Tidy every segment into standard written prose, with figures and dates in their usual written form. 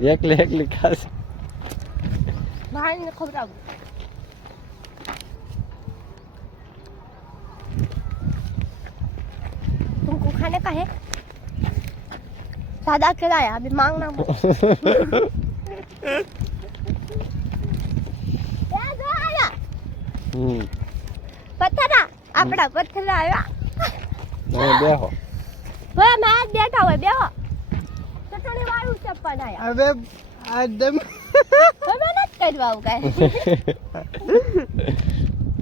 એકલી ખાસ ભાઈ ને ખવડાવું तुमको खाने का है सादा खिलाया अभी मांगना मत पत्थर આપડા પથ્થર આવ્યા બેહો હવે મેં બેઠા હોય બેહો ચટણી વાળું છે પણ આયા હવે આદમ હવે નથી કરવા આવું કાંઈ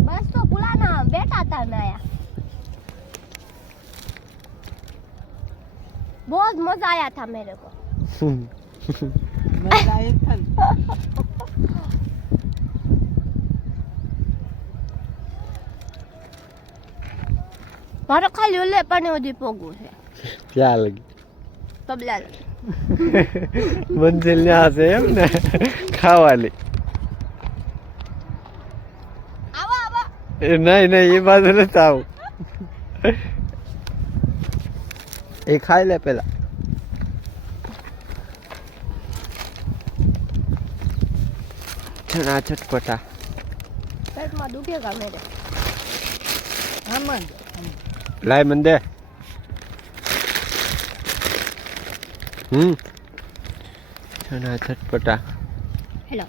બસ તો પુલાના બેઠા હતા મેં આયા बहुत मजा आया था मेरे को મજા આવી था મારો ખાલી ઓલે પણ ઓધી પોગું છે ક્યાં લગી તબલા મંજિલ ન્યા છે એમ ને ખાવાની આવો આવો નહીં એ બાજુ નથી આવું એ ખાઈ લે પેલા ચણા ચટપટા પેટમાં દુખેગા મેરે આમાં લાય મને દે ચણા ચટપટા હેલો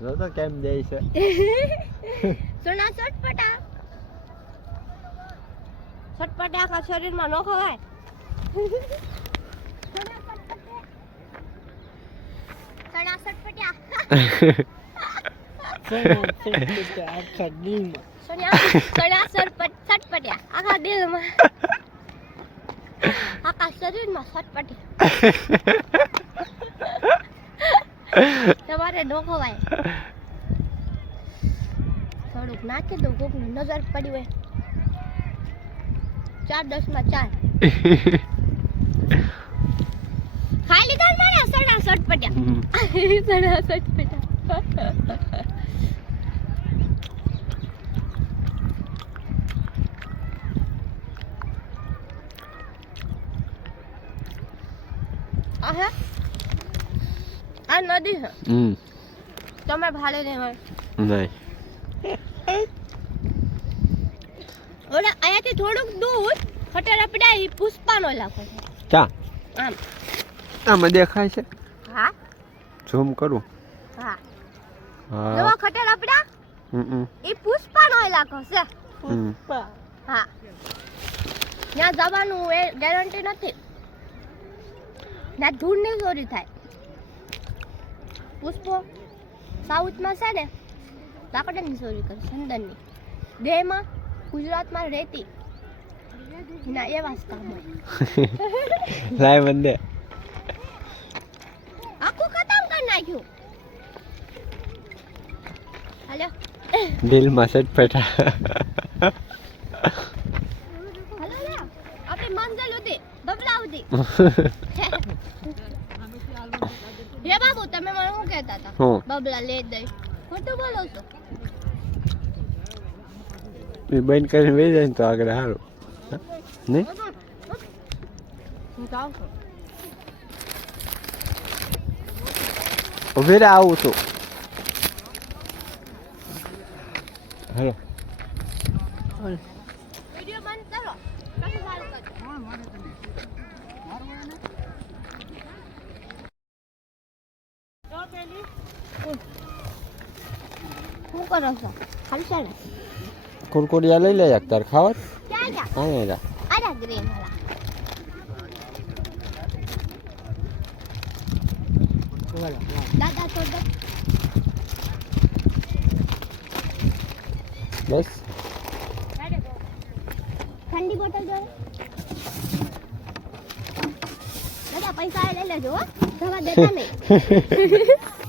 જો તો કેમ દે છે સોના ચટપટા ચટપટા આખા શરીરમાં ન ખવાય ચણા ચટપટા આખા દિલમાં ચણા ચટપટા આખા દિલમાં આખા શરીરમાં ચટપટી તમારે ન ખવાય થોડુંક નાખી દો કોકની નજર પડી હોય 4-10 માં 4 ખાઈ લીધા મારા સડા સટપટ્યા સડા સટપટ્યા આહે આ નદી છે તમે ભાડે નહીં હોય નહીં ઓલા અહીંયાથી થોડુંક દૂર ખટેર પડાય પુષ્પાનો લાખો છે ક્યાં આમ આમાં દેખાય છે હા ઝૂમ કરું હા હા નવા ખટેર પડા એ પુષ્પાનો ઇલાકો છે પુષ્પા હા ત્યાં જવાનું એ ગેરંટી નથી ના ધૂળની ચોરી થાય પુષ્પો સાઉથમાં છે ને લાકડાની ચોરી કરે ચંદનની દેહમાં ગુજરાતમાં રહેતી ના એવા જ કામ હોય લાય મને દે આખું ખતમ કરી નાખ્યું હાલો દિલમાં ચટપટા હાલો લે આપણી મંજિલ હતી બબલા હતી હે બાબુ તમે મને શું કહેતા હતા હું બબલા લે દઈ ખોટું બોલો છો એ બંધ કરીને બેસી જાય ને તો આગળ સારું નહીં હું જાઉં છું ઉભી રહે આવું છું હેલો વિડિયો બંધ કરો પછી ચાલુ કરજો શું કરો છો ખાલી ને કુરકુરિયા લઈ લે એક તાર ખાવા ક્યાં ગયા હા જા અરે ગ્રીન વાળા દાદા તો દે બસ ઠંડી બોટલ જો દાદા પૈસા લઈ લેજો હો દવા દેતા નહીં